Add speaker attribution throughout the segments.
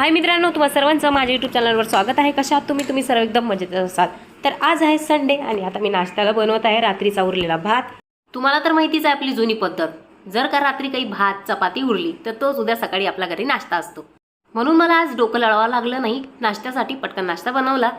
Speaker 1: हाय मित्रांनो तुम्हा सर्वांचं माझ्या यूट्यूब चॅनलवर स्वागत आहे. कशा तुम्ही? तुम्ही सर्व एकदम मजेत असाल. तर आज आहे संडे आणि आता मी नाश्त्याला बनवत आहे रात्रीचा उरलेला भात. तुम्हाला तर माहितीच आहे आपली जुनी पद्धत. जर का रात्री काही भात चपाती उरली तर तोच उद्या सकाळी आपल्या घरी नाश्ता असतो. म्हणून मला आज डोकं लढवावं लागलं नाही. नाश्त्यासाठी पटकन नाश्ता बनवला.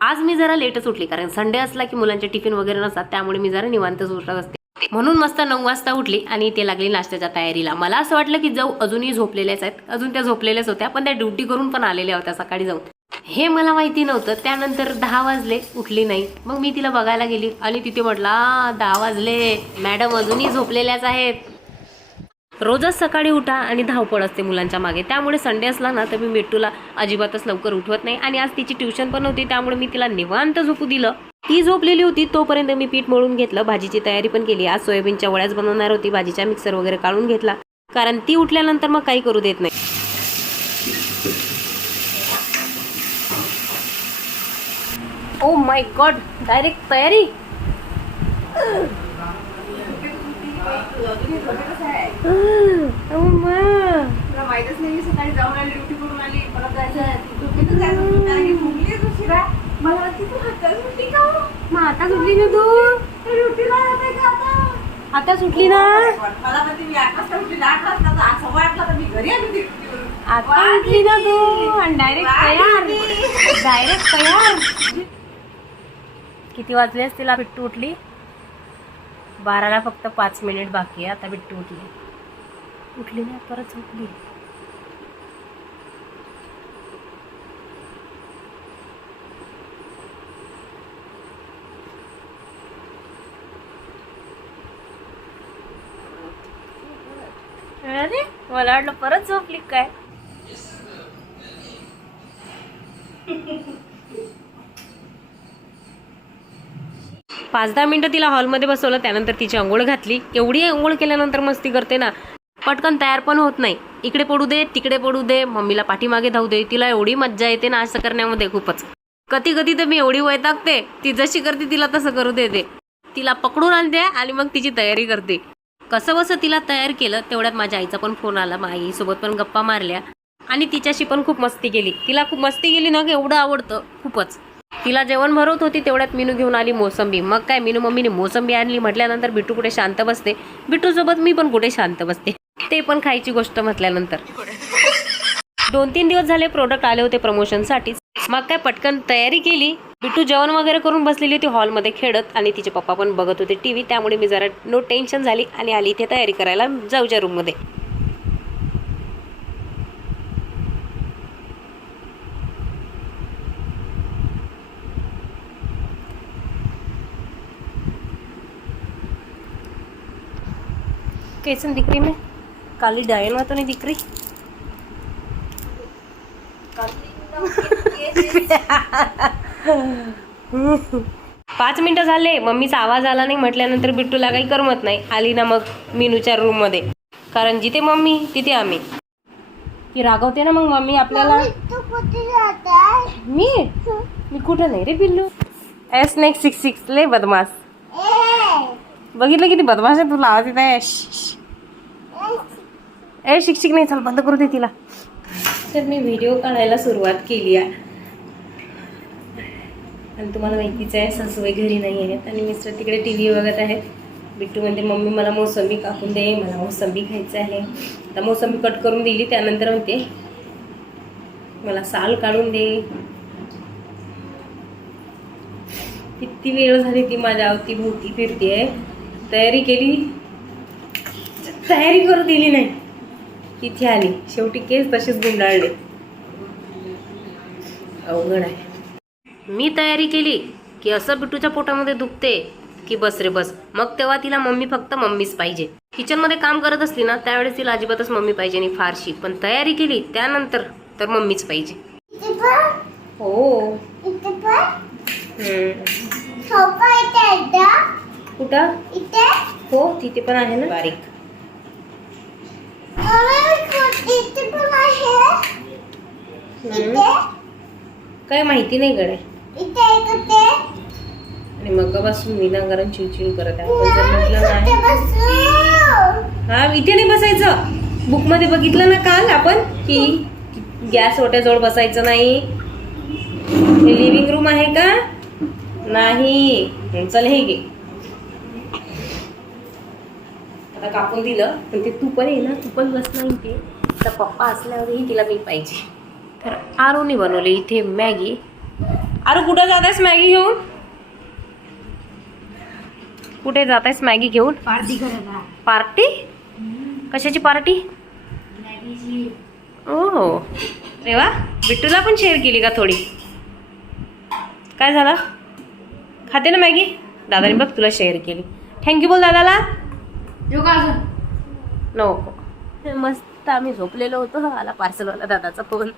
Speaker 1: आज मी जरा लेटच उठली कारण संडे असला की मुलांचे टिफिन वगैरे नसतात त्यामुळे मी जरा निवांतच उठत असते. म्हणून मस्त नऊ वाजता उठली आणि ते लागली नाश्त्याच्या तयारीला. मला असं वाटलं की जाऊ अजूनही झोपलेल्याच आहेत. अजून त्या झोपलेल्याच होत्या पण त्या ड्युटी करून पण आलेल्या होत्या सकाळी जाऊन. हे मला माहिती नव्हतं. त्यानंतर दहा वाजले उठली नाही. मग मी तिला बघायला गेली आणि तिथे म्हटला दहा वाजले. मॅडम अजूनही झोपलेल्याच आहेत. रोजच सकाळी उठा आणि धावपळ असते मुलांच्या मागे. त्यामुळे संडे असला ना तर मी मिट्टूला अजिबातच लवकर उठवत नाही. आणि आज तिची ट्युशन पण होती त्यामुळे मी तिला निवांत झोपू दिलं. ती झोपलेली होती तोपर्यंत मी पीठ मळून घेतलं. भाजीची तयारी पण केली. आज सोयाबीनच्या वळ्याच बनवणार होती. भाजीचा मिक्सर वगैरे काढून घेतला. कारण ती उठल्यानंतर मग काही करू देत नाही. ओ माय गॉड डायरेक्ट तयारी?
Speaker 2: माहीतच नाही मी सकाळी जाऊन आली ड्युटी करून आली परत जायचं झोपेतच जायचं होतं, कारण की भुकलीच उशिरा मला वाटते तू हातात सुटली का हो?
Speaker 1: मग आता सुटली ना तू
Speaker 2: ड्युटीला जाते का आता
Speaker 1: आता सुटली ना
Speaker 2: मला म्हणते मी आठ वाजता उठली आठ वाजता तर आज सव्वा आठला तर मी घरी आली होती ड्युटीवरून.
Speaker 1: आता उठली ना तू? आणि डायरेक्ट तयार? डायरेक्ट तयार किती वाजले असतील बिट्टू उठली बाराला फक्त पाच मिनिट बाकी आहे. आता बिट्टू उठली. उठली नाही परत झोपली. अरे मला वाटलं परत झोपली काय? पाच दहा मिनटं तिला हॉलमध्ये बसवलं त्यानंतर तिची अंघोळ घातली. एवढी अंघोळ केल्यानंतर मस्ती करते ना पटकन तयार पण होत नाही. इकडे पडू दे तिकडे पडू दे मम्मीला पाठीमागे धावू दे तिला एवढी मज्जा येते ना असं करण्यामध्ये खूपच. कधी कधी तर मी एवढी वैतागते ती जशी करते तिला तसं करू देते. तिला पकडून आणते आणि मग तिची तयारी करते. कसं बसं तिला तयार केलं तेवढ्यात माझ्या आईचा पण फोन आला. मग आईसोबत पण गप्पा मारल्या आणि तिच्याशी पण खूप मस्ती केली. तिला खूप मस्ती केली ना एवढं आवडतं खूपच. तिला जेवण भरवत होती तेवढ्यात मिनू घेऊन आली मोसंबी. मग काय मिनू मम्मीने मोसंबी आणली म्हटल्यानंतर बिट्टू कुठे शांत बसते? बिट्टूसोबत मी पण कुठे शांत बसते? ते पण खायची गोष्ट म्हटल्यानंतर. दोन तीन दिवस झाले प्रोडक्ट आले होते प्रमोशनसाठी मग काय पटकन तयारी केली. बिट्टू जेवण वगैरे करून बसलेली होती हॉलमध्ये खेळत आणि तिचे पप्पा पण बघत होते टी व्ही त्यामुळे मी जरा नो टेन्शन झाली आणि आली इथे तयारी करायला जाऊच्या रूममध्ये कैसन दिख रही मैं काली डायन में तो नहीं दिख रही? पाच मिनिटं झाले. मम्मीचा आवाज आला नाही. म्हटल्यानंतर बिट्टूला काही करमत नाही. आली ना मग मीनूच्या रूममध्ये कारण जिथे मम्मी तिथे आम्ही. ती रागवते ना मग मम्मी आपल्याला. मी? मी कुठं नाही रे पिल्लू? एस नेक्स्ट सिक्स सिक्स ले बदमास बघितलं किती बदमाश आहे तुला? आवाज येत आहे. ए शिक्षक नाही चल बंद करू दे तिला. तर मी व्हिडिओ काढायला सुरुवात केली आहे. आणि तुम्हाला माहितीच आहे सासूबाई घरी नाही आहेत आणि मिस्टर तिकडे टी व्ही बघत आहेत. बिट्टू म्हणते मम्मी मला मोसंबी कापून दे मला मोसंबी खायचं आहे. आता मोसंबी कट करून दिली त्यानंतर म्हणते मला साल काढून दे. किती वेळ झाली ती माझ्या अवतीभोवती फिरते तयारी केली? तयारी करू दिली नाही. तिथे आली. शेवटी केस तसेच गुंडाळले. अवघड आहे. मी तयारी केली की असं बिट्टूच्या पोटामध्ये दुखते की बस रे बस. मग तेव्हा तिला मम्मी फक्त मम्मीच पाहिजे. किचनमध्ये काम करत असली ना त्यावेळेस तिला अजिबातच मम्मी पाहिजे नाही फारशी. पण तयारी केली त्यानंतर तर मम्मीच पाहिजे. हो. कुठं? हो तिथे पण आहे ना. बारीक. काय माहिती नाही गडे आणि मगापासून विनाकारण चिडचिड करत आहे. हा इथे नाही बसायचं. बुकमध्ये बघितलं ना काल आपण की गॅस ओट्याजवळ बसायचं नाही. हे लिव्हिंग रूम आहे का? नाही. चल हे घे. आता कापून दिलं पण ते तू पण आहे ना तू पण बस नाही ते तर पप्पा असल्यावरही तिला मी पाहिजे. तर आरूने बनवली इथे मॅगी. आरू कुठं जात आहेस मॅगी घेऊन? कुठे जात आहेस मॅगी घेऊन?
Speaker 2: पार्टी करायला.
Speaker 1: पार्टी? कशाची पार्टी? ओ अरे वा बिट्टूला पण शेअर केली का थोडी? काय झालं? खाते ना मॅगी? दादाने बघ तुला शेअर केली. थँक्यू बोल दादाला. नको. मस्त आम्ही झोपलेलो होतो. आला पार्सलवाला दादाचा फोन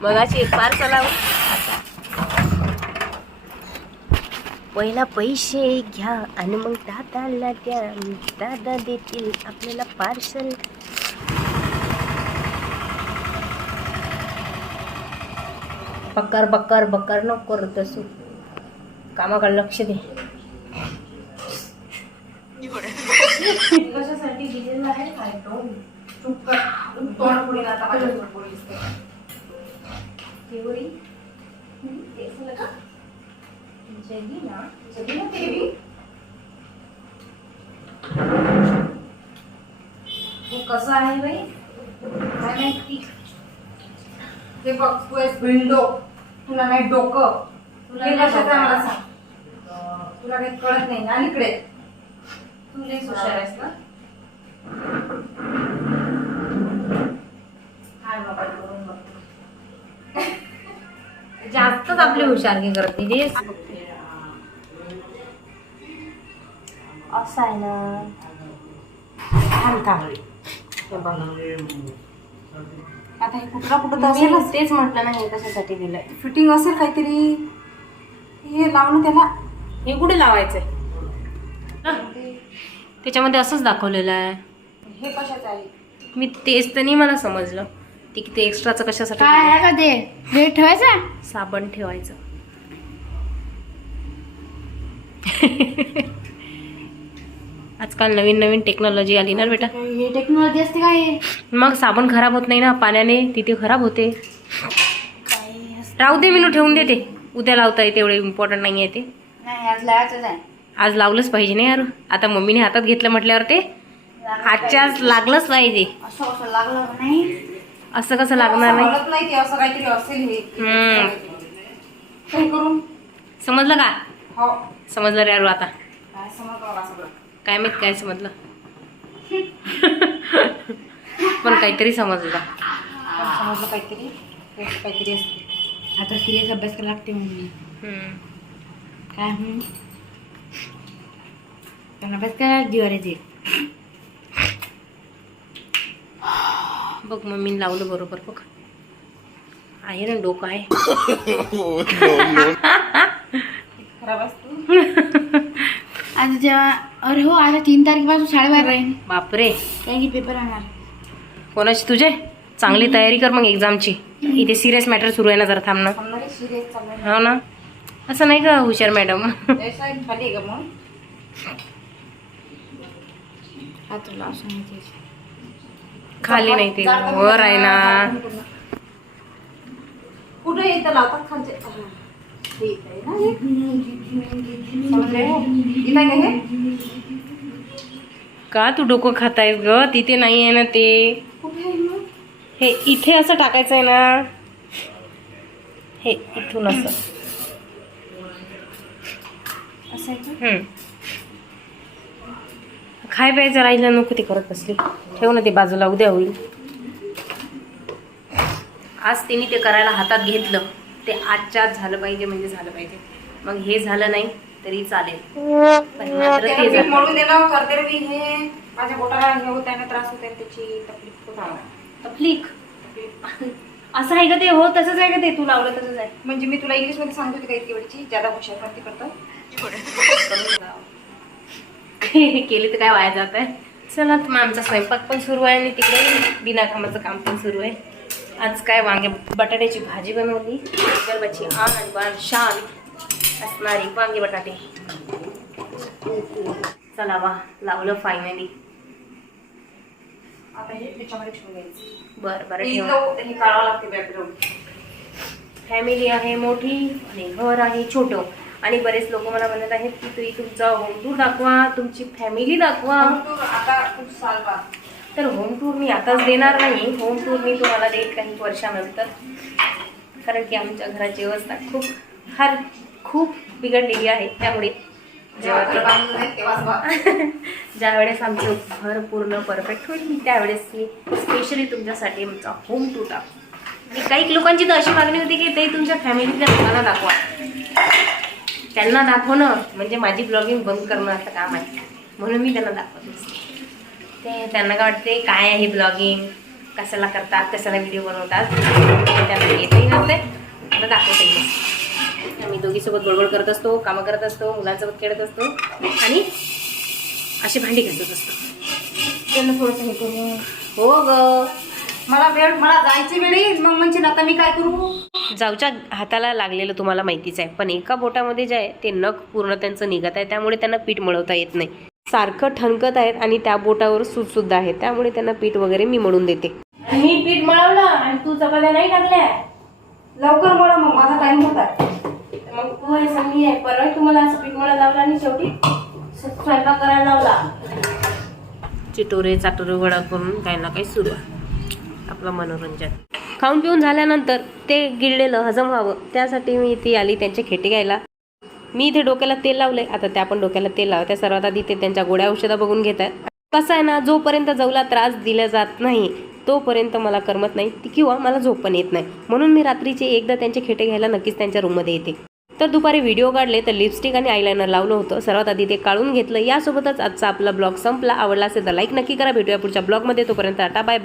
Speaker 1: मगाशी एक पार्सल पहिला पैसे घ्या आणि मग दादाला द्या. दादा देतील आपल्याला पार्सल बक्कर बक्कर बक्कर नको करू तसू. कामाकडे लक्ष दे.
Speaker 2: चुप कर तोंड पुढे आता माझ्या तोंड पुढे दिसते
Speaker 1: तेच ना ना
Speaker 2: देवी
Speaker 1: हे कसं आहे बाई? काय माहिती?
Speaker 2: हे बघ तू आहेस विंडो तुला नाही डोकं.
Speaker 1: तुला नाही
Speaker 2: कशाचं मला सांग. तुला काही कळत नाही आणि इकडे.
Speaker 1: तू लई हुशार आहेस ना? जास्तच आपली हुशारगी करते जे असं आहे ना. थांब थांब. हे बघ.
Speaker 2: आता हे कुठला कुठं तर असेलच
Speaker 1: तेच म्हटलं नाही कशासाठी दिलंय.
Speaker 2: फिटिंग असेल काहीतरी. हे लावणं त्याला.
Speaker 1: हे कुठे लावायचंय? ना? त्याच्यामध्ये असंच दाखवलेलं आहे.
Speaker 2: हे कशाचं आहे?
Speaker 1: मी तेच तर नाही मला समजलं. ते किती एक्स्ट्राचं कशासाठी
Speaker 2: काय
Speaker 1: दिलंय?
Speaker 2: आहे का ते? वेट ठेवायचा?
Speaker 1: साबण ठेवायचं. आजकाल नवीन नवीन टेक्नॉलॉजी आली ना बेटा.
Speaker 2: हे टेक्नॉलॉजी असते काय?
Speaker 1: मग साबण खराब होत नाही ना पाण्याने तिथे खराब होते? राहू दे मी ठेवून देते उद्या लावता येते एवढे इम्पॉर्टंट नाही आहे ते.
Speaker 2: नाही आज लावायचंच आहे.
Speaker 1: आज लावलंच पाहिजे नाही यार. आता मम्मीने हातात घेतलं म्हटल्यावर ते. आजच्या आज लागलंच पाहिजे.
Speaker 2: असं असं लागलं नाही.
Speaker 1: असं कसं लागणार नाही?
Speaker 2: ते असं काहीतरी असेल हे. करून
Speaker 1: समजलं का?
Speaker 2: हो.
Speaker 1: समजलं रे आता.
Speaker 2: काय समजलं
Speaker 1: माहीत काय समजलं? पण काहीतरी समजलं.
Speaker 2: समजलं काहीतरी? काहीतरी असते. आता सिरियस अभ्यास करायला लागते मम्मी
Speaker 1: हम्म.
Speaker 2: काय अभ्यास करायला जीवर येते.
Speaker 1: बघ मम्मीने लावलं बरोबर बघ. आहे ना डोकं आहे.
Speaker 2: आता जेव्हा अरे हो आता तीन तारखेपासून शाळेबाहेर राहीन.
Speaker 1: बापरे.
Speaker 2: कारण की पेपर राहणार
Speaker 1: कोणाची? तुझे? चांगली तयारी कर मग एक्झामची इथे सिरियस मॅटर सुरू आहे ना जरा थांबणं हो ना. असं नाही का हुशार मॅडम
Speaker 2: हा तुला असं माहिती
Speaker 1: खाली नाही ते वर आहे ना.
Speaker 2: कुठे येतं लावतात खालचे? का हे?
Speaker 1: तू डोकं खातायस ग? तिथे नाही आहे ना ते? हे इथे असं टाकायचं आहे ना. हे इथून असं.
Speaker 2: असं आहे का?
Speaker 1: हम्म. खाय प्यायचं राहिलं नको ते करत बसली. ठेव ना ते बाजूला उद्या होईल. आज तिने ते करायला हातात घेतलं. ते आजच्या आज झालं पाहिजे म्हणजे झालं पाहिजे. मग हे झालं नाही तरी चालेल. पण मात्र
Speaker 2: त्याला
Speaker 1: ते
Speaker 2: मी
Speaker 1: झालं
Speaker 2: मळून दिलं करते मी हे. माझ्या बोटाला हे होत आहे ना त्रास होत आहे त्याची तकलीफ होत आहे.
Speaker 1: तकलीफ? असं आहे का ते? हो तसंच आहे का ते? तू लावलं तसंच आहे.
Speaker 2: म्हणजे मी तुला इंग्लिशमध्ये सांगत होती का इतकी वेळची? ज्यादा हुशार करते. करतं
Speaker 1: हे केली तर काय वाया जात आहे? चला तर मग आमचा स्वयंपाक पण सुरू आहे आणि तिकडे बिनाकामाचं काम पण सुरू आहे. आज काय वांगे बटाट्याची भाजी बनवली गरबाची आण बाण शान असणारी वांगे बटाटे. चला वा लावलं फायनली
Speaker 2: आता हे त्याच्यामध्ये ठेवून द्यायचं
Speaker 1: बरं बरं
Speaker 2: हे हे काढावं लागते बॅकग्राऊंड
Speaker 1: फॅमिली आहे मोठी आणि घर आहे छोटं. आणि बरेच लोक मला म्हणत आहेत की तुम्ही तुमचा होम टूर दाखवा तुमची फॅमिली दाखवा.
Speaker 2: आता खूप साल
Speaker 1: तर होम टूर मी आताच देणार नाही. होम टूर मी तुम्हाला देईल काही वर्षानंतर. कारण की आमच्या घराची व्यवस्था खूप फार खूप बिघडलेली आहे त्यामुळे
Speaker 2: जेव्हा
Speaker 1: जेव्हा
Speaker 2: घर
Speaker 1: ते-
Speaker 2: बांधून जाईल तेव्हाच बा.
Speaker 1: ज्या वेळेस आमचं घर पूर्ण परफेक्ट होईल मी त्यावेळेस मी स्पेशली तुमच्यासाठी आमचा होम टूर टाकू आणि काही लोकांची तर अशी मागणी होती की ते तुमच्या फॅमिलीतल्या लोकांना दाखवा. त्यांना दाखवणं म्हणजे माझी ब्लॉगिंग बंद करणं असं काम आहे. म्हणून मी त्यांना दाखवत. नसते ते त्यांना काय वाटते काय आहे ब्लॉगिंग कशाला करतात? कशाला व्हिडिओ बनवतात? त्यांना येतही नसते मला दाखवतही नसते आम्ही दोघीसोबत बडबड करत असतो कामं करत असतो मुलांसोबत खेळत असतो आणि अशी भांडी घासत असतो.
Speaker 2: त्यांना थोडंसं हे करू
Speaker 1: हो ग.
Speaker 2: मला वेळ मला जायची वेळ येईल. मग म्हणजे आता मी काय करू?
Speaker 1: जाऊच्या हाताला लागलेलं तुम्हाला माहितीच आहे. पण एका बोटामध्ये जे आहे ते नख पूर्ण त्यांचं निघत आहे. त्यामुळे त्यांना पीठ मळवता येत नाही. सारखं ठणकत आहेत आणि त्या बोटावर सूज सुद्धा आहे. त्यामुळे त्यांना पीठ वगैरे मी मळून देते. मी पीठ मळवलं आणि तू चपात्या नाही टाकल्या.
Speaker 2: लवकर मला मग माझा टाइम होता
Speaker 1: मग तू हे संधी आहे. परवा तुम्हाला असं पीठ मळा लावला आणि शेवटी स्वयंपाक करायला लावला. चिटोरे चाटोरे वडा करून काही ना काही सुरू आहे. आपलं मनोरंजन. खाऊन पिऊन झाल्यानंतर ते गिळलेलं हजम व्हावं. त्यासाठी मी इथे आली त्यांचे खेटे घ्यायला. मी इथे डोक्याला तेल लावलंय. आता त्या पण डोक्याला तेल लावत त्या सर्वात आधी ते त्यांच्या गोड्या औषधा बघून घेत आहेत कसं आहे ना जोपर्यंत जवला त्रास दिला जात नाही तोपर्यंत मला करमत नाही किंवा मला झोप पण येत नाही. म्हणून मी रात्रीचे एकदा त्यांचे खेटे घ्यायला नक्कीच त्यांच्या रूममध्ये येते. तर दुपारी व्हिडिओ काढले तर लिपस्टिक आणि आयलायनर लावलं होतं. सर्वात आधी ते काढून घेतलं. यासोबतच आजचा आपला ब्लॉग संपला. आवडला असेल तर लाईक नक्की करा. भेटूया पुढच्या ब्लॉगमध्ये. तोपर्यंत टाटा बाय.